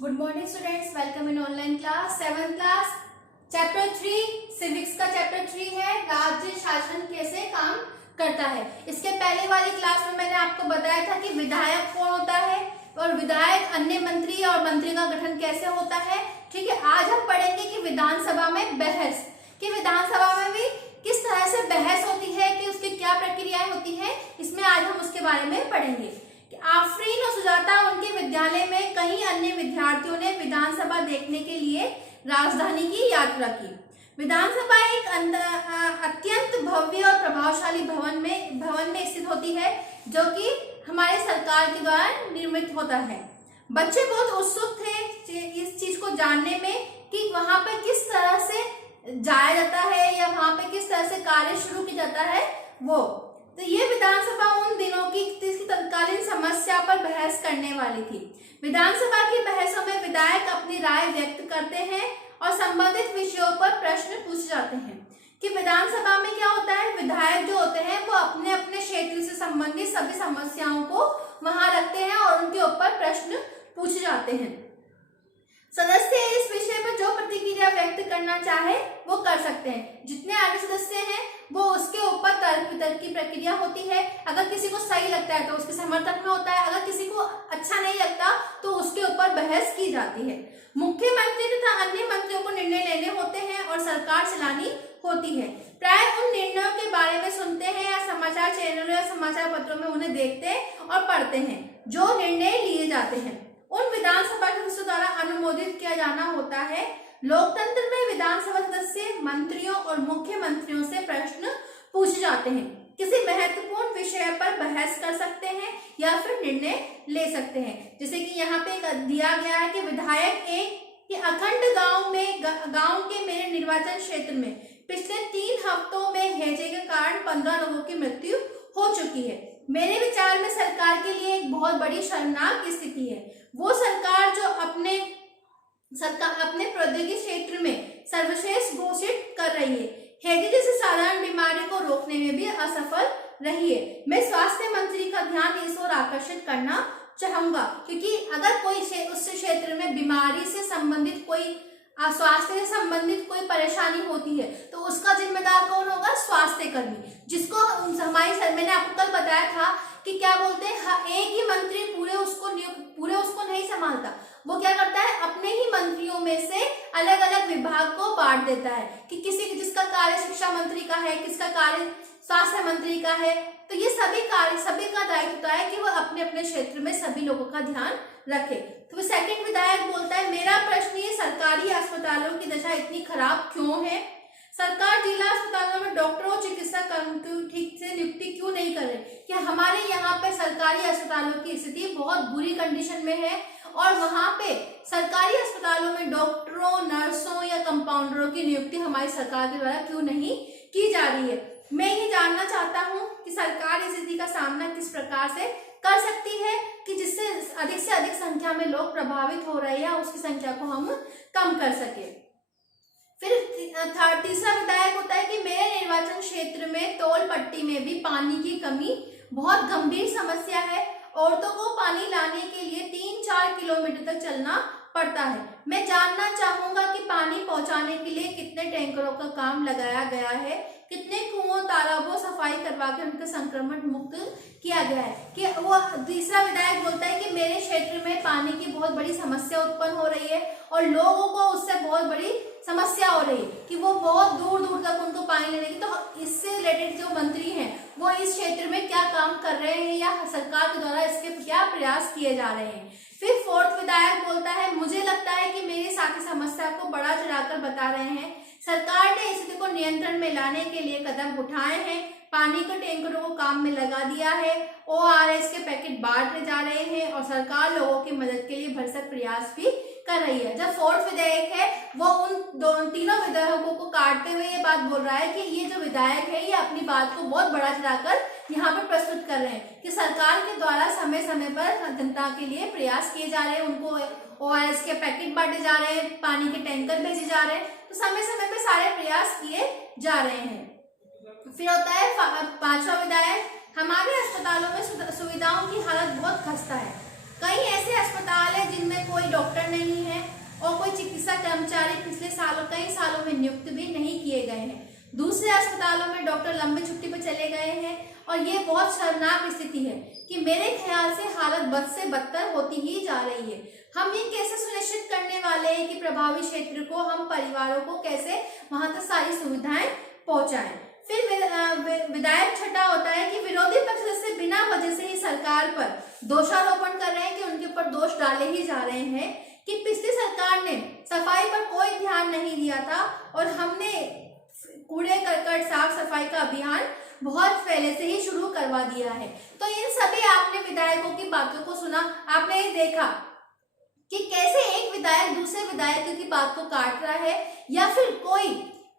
Good morning students, welcome in online class 7th class chapter 3 civics का chapter 3 है राज्य शासन कैसे काम करता है। इसके पहले वाली क्लास में मैंने आपको बताया था कि विधायक कौन होता है और विधायक अन्य मंत्री और मंत्री का गठन कैसे होता है। ठीक है, आज हम पढ़ेंगे कि विधानसभा में बहस, कि विधानसभा में भी किस तरह से बहस होती है, कि उसकी क्या प्रक्रियाएं होती है, इसमें आज हम उसके बारे में पढ़ेंगे। आफरीन और सुजाता उनके विद्यालय में कई अन्य विद्यार्थियों ने विधानसभा देखने के लिए राजधानी की यात्रा की। विधानसभा एक अत्यंत भव्य और प्रभावशाली भवन में स्थित होती है, जो कि हमारे सरकार के द्वारा निर्मित होता है। बच्चे बहुत उत्सुक थे इस चीज को जानने में कि वहां पर किस तरह से जाया जाता है या वहां पर किस तरह से कार्य शुरू किया जाता है। तो ये विधानसभा उन दिनों की तत्कालीन समस्या पर बहस करने वाली थी। विधानसभा की बहसों में विधायक अपनी राय व्यक्त करते हैं और संबंधित विषयों पर प्रश्न पूछे जाते हैं। कि विधानसभा में क्या होता है, विधायक जो होते हैं वो अपने अपने क्षेत्र से संबंधित सभी समस्याओं को वहां रखते हैं और उनके ऊपर प्रश्न पूछे जाते हैं। सदस्य इस विषय पर जो प्रतिक्रिया व्यक्त करना चाहे वो कर सकते हैं। जितने आगे सदस्य हैं वो उसके ऊपर तर्क वितर्क की प्रक्रिया होती है। अगर किसी को सही लगता है तो उसके समर्थक में होता है, अगर किसी को अच्छा नहीं लगता तो उसके ऊपर बहस की जाती है। मुख्यमंत्री तथा अन्य मंत्रियों को निर्णय लेने होते हैं और सरकार चलानी होती है। प्राय उन निर्णयों के बारे में सुनते हैं या समाचार चैनलों या समाचार पत्रों में उन्हें देखते और पढ़ते हैं जो निर्णय लिए जाते हैं उन विधानसभा सदस्यों द्वारा अनुमोदित किया जाना होता है। लोकतंत्र में विधानसभा सदस्य मंत्रियों और मुख्यमंत्रियों से प्रश्न पूछे जाते हैं, किसी महत्वपूर्ण विषय पर बहस कर सकते हैं या फिर निर्णय ले सकते हैं। जैसे कि यहाँ पे दिया गया है कि विधायक एक कि अखंड गांव के मेरे निर्वाचन क्षेत्र में पिछले 3 हफ्तों में हैजे के कारण 15 लोगों की मृत्यु हो चुकी है। मेरे विचार में सरकार के लिए एक बहुत बड़ी शर्मनाक स्थिति है। वो सरकार जो अपने प्रौद्योगिकी क्षेत्र में सर्वश्रेष्ठ घोषित कर रही है, हैजे जैसी साधारण बीमारी को रोकने में भी असफल रही है। मैं स्वास्थ्य मंत्री का ध्यान इस ओर आकर्षित करना चाहूंगा, क्योंकि अगर कोई उस क्षेत्र में बीमारी से संबंधित कोई स्वास्थ्य से संबंधित कोई परेशानी होती है तो उसका जिम्मेदार कौन होगा? स्वास्थ्य कर्मी, जिसको मैंने आपको कल बताया था कि क्या बोलते हैं, एक ही मंत्री पूरे उसको नहीं संभालता। वो क्या करता है, अपने ही मंत्रियों में से अलग अलग विभाग को बांट देता है कि जिसका कार्य शिक्षा मंत्री का है, किसका कार्य स्वास्थ्य मंत्री का है। तो ये सभी का दायित्व होता है कि वो अपने अपने क्षेत्र में सभी लोगों का ध्यान रखे। तो सेकंड विधायक बोलता है, मेरा प्रश्न ये सरकारी अस्पतालों की दशा इतनी खराब क्यों है? सरकार जिला अस्पतालों में डॉक्टरों और चिकित्सा कर्मियों की ठीक से नियुक्ति क्यों नहीं कर रही? कि हमारे यहाँ पे सरकारी अस्पतालों की स्थिति बहुत बुरी कंडीशन में है और वहां पे सरकारी अस्पतालों में डॉक्टरों, नर्सों या कंपाउंडरों की नियुक्ति हमारी सरकार के द्वारा क्यों नहीं की जा रही है। मैं ये जानना चाहता हूँ कि सरकार इस स्थिति का सामना किस प्रकार से कर सकती है कि जिससे अधिक से अधिक संख्या में लोग प्रभावित हो रहे हैं, उसकी संख्या को हम कम कर सके। फिर तीसरा विधायक होता है कि मेरे निर्वाचन क्षेत्र में तौल पट्टी में भी पानी की कमी बहुत गंभीर समस्या है। औरतों को पानी लाने के लिए 3-4 किलोमीटर तक चलना पड़ता है। मैं जानना चाहूंगा कि पानी पहुंचाने के लिए कितने टैंकरों का काम लगाया गया है, कितने कुओं तालाबों सफाई करवा के उनके संक्रमण मुक्त किया गया है। कि वो तीसरा विधायक बोलता है कि मेरे क्षेत्र में पानी की बहुत बड़ी समस्या उत्पन्न हो रही है और लोगों को उससे बहुत बड़ी समस्या हो रही है कि वो बहुत दूर दूर तक उनको पानी लेने की। तो इससे रिलेटेड जो मंत्री हैं वो इस क्षेत्र में क्या काम कर रहे हैं या सरकार के द्वारा इसके क्या प्रयास किए जा रहे हैं। फिर फोर्थ विधायक बोलता है, मुझे लगता है कि मेरे साथी समस्या को बड़ा चढ़ाकर बता रहे हैं। सरकार ने स्थिति को नियंत्रण में लाने के लिए कदम उठाए हैं, पानी के टैंकरों को काम में लगा दिया है, ORS के पैकेट बांटे जा रहे हैं और सरकार लोगों की मदद के लिए भरसक प्रयास भी कर रही है। जब फोर्थ विधायक है वो उन तीनों विधायकों को काटते हुए ये बात बोल रहा है कि ये जो विधायक है ये अपनी बात को बहुत बड़ा चढ़ाकर यहाँ पर प्रस्तुत कर रहे हैं कि सरकार के द्वारा समय समय पर जनता के लिए प्रयास किए जा रहे हैं, उनको ORS के पैकेट बांटे जा रहे हैं, पानी के टैंकर भेजे जा रहे हैं। तो समय समय पर सारे प्रयास किए जा रहे हैं। फिर होता है 5वां विधायक, हमारे अस्पतालों में सुविधाओं की हालत बहुत खस्ता है। कई ऐसे अस्पताल है जिनमें कोई डॉक्टर नहीं कई सालों में नियुक्त भी नहीं किए गए हैं। दूसरे अस्पतालों में डॉक्टर लंबी छुट्टी पर चले गए हैं और ये बहुत शर्मनाक स्थिति है कि मेरे ख्याल से हालत बद से बदतर होती ही जा रही है। हम ये कैसे सुनिश्चित करने वाले हैं कि प्रभावित क्षेत्र को, हम परिवारों को कैसे वहां तक सारी सुविधाएं पहुंचाएं। फिर विधायक छठा होता है कि विरोधी पक्ष सदस्य बिना वजह से ही सरकार पर दोषारोपण कर रहे हैं, कि उनके ऊपर दोष डाले ही जा रहे हैं कि पिछली सरकार ने सफाई पर कोई ध्यान नहीं दिया था और हमने कूड़े करकट साफ सफाई का अभियान बहुत पहले से ही शुरू करवा दिया है। तो इन सभी आपने विधायकों की बातों को सुना, आपने ये देखा कि कैसे एक विधायक दूसरे विधायक की बात को काट रहा है, या फिर कोई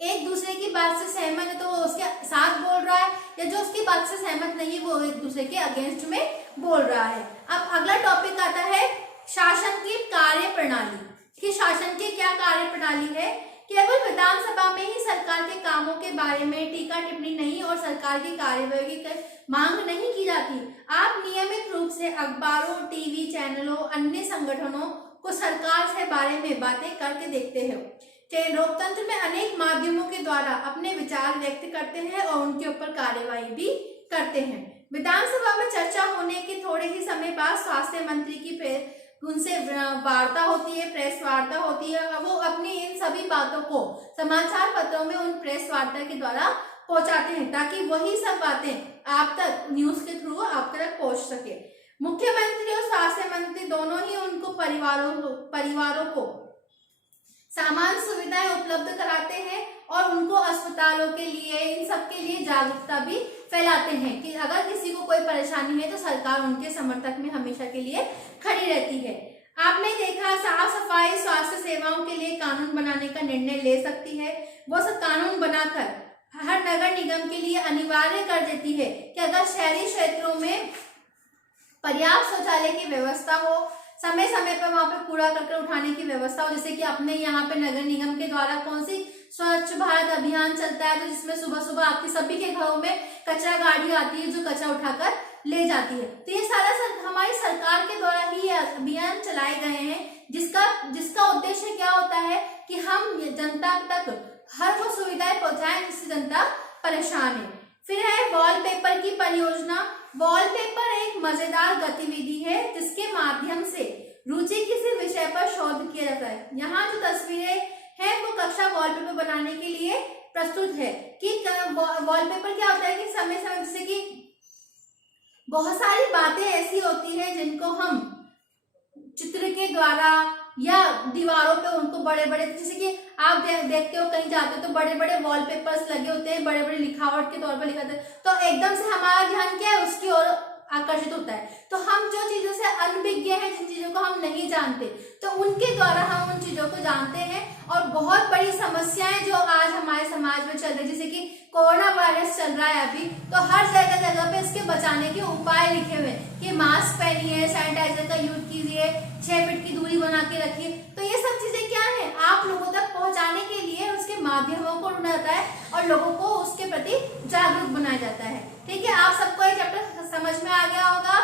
एक दूसरे की बात से सहमत है तो वो उसके साथ बोल रहा है, या जो उसकी बात से सहमत नहीं है वो एक दूसरे के अगेंस्ट में बोल रहा है। अब अगला टॉपिक आता है शासन की कार्य प्रणाली, कि शासन की क्या कार्य प्रणाली है। केवल विधानसभा में ही सरकार के कामों के बारे में टीका टिप्पणी नहीं और सरकार की कार्यवाही की मांग नहीं की जाती। आप नियमित रूप से अखबारों, टीवी चैनलों, अन्य संगठनों को सरकार से बारे में बातें करके देखते हो। लोकतंत्र में अनेक माध्यमों के द्वारा अपने विचार व्यक्त करते हैं और उनके ऊपर कार्यवाही भी करते हैं। विधानसभा में चर्चा होने के थोड़े ही समय बाद स्वास्थ्य मंत्री की उनसे वार्ता होती है, प्रेस वार्ता होती है। वो अपनी इन सभी बातों को समाचार पत्रों में उन प्रेस वार्ता के द्वारा पहुंचाते हैं, ताकि वही सब बातें आप तक न्यूज के थ्रू आप तक पहुंच सके। मुख्यमंत्री और स्वास्थ्य मंत्री दोनों ही उनको परिवारों को सामान्य सुविधाएं उपलब्ध कराते हैं और उनको अस्पतालों के लिए, इन सब के लिए जागरूकता भी फैलाते हैं कि अगर किसी को कोई परेशानी है तो सरकार उनके समर्थक में हमेशा के लिए खड़ी रहती है। आपने देखा साफ सफाई स्वास्थ्य सेवाओं के लिए कानून बनाने का निर्णय ले सकती है। वो सब कानून बनाकर हर नगर निगम के लिए अनिवार्य कर देती है कि अगर शहरी क्षेत्रों में पर्याप्त शौचालय की व्यवस्था हो, समय समय पर वहां पे कूड़ा करकट उठाने की व्यवस्था हो। जैसे कि अपने यहाँ पे नगर निगम के द्वारा कौन सी स्वच्छ भारत अभियान चलता है, तो जिसमें सुबह सुबह आपके सभी के घरों में कचरा गाड़ी आती है जो कचरा उठाकर ले जाती है। तो ये सारा हमारी सरकार के द्वारा ही अभियान चलाए गए हैं, जिसका उद्देश्य क्या होता है कि हम जनता तक हर वो सुविधाएं पहुंचाएं जिससे जनता परेशान है। फिर है वॉलपेपर की परियोजना। वॉलपेपर एक मजेदार गतिविधि है जिसके माध्यम से रुचि किसी विषय पर शोध किया जाता है। यहाँ जो तस्वीरें हैं वो कक्षा वॉलपेपर बनाने के लिए प्रस्तुत है। कि वॉलपेपर क्या होता है कि समय समय जैसे कि बहुत सारी बातें ऐसी होती है जिनको हम चित्र के द्वारा या दीवारों पे उनको बड़े बड़े, जैसे कि आप देखते हो कहीं जाते हो तो बड़े बड़े वॉलपेपर्स लगे होते हैं, बड़े बड़े लिखावट के तौर पर लिखा होता है, तो एकदम से हमारा ध्यान क्या है उसकी ओर आकर्षित होता है। तो हम जो चीजों से अनभिज्ञ हैं, जिन चीजों को हम नहीं जानते, तो उनके द्वारा हम उन चीजों को जानते हैं। और बहुत बड़ी समस्याएं जो आज हमारे समाज में चल रही, जैसे कि कोरोना वायरस चल रहा है अभी, तो हर जगह जगह पे इसके बचाने के उपाय लिखे हुए हैं कि मास्क पहनिए, सैनिटाइजर का यूज कीजिए, 6 फीट की दूरी बना के रखिए। तो ये सब चीजें क्या है आप लोगों तक पहुंचाने के लिए उसके माध्यमों को ढूंढा जाता है और लोगों को उसके प्रति जागरूक बनाया जाता है। ठीक है, आप सबको ये चैप्टर समझ में आ गया होगा।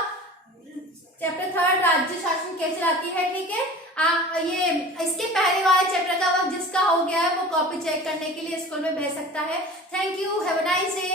चैप्टर 3 राज्य शासन कैसे चलाती है। ठीक है, ये इसके पहले वाले चैप्टर का वर्क जिसका हो गया है वो कॉपी चेक करने के लिए स्कूल में भेज सकता है। Thank you, have a nice day.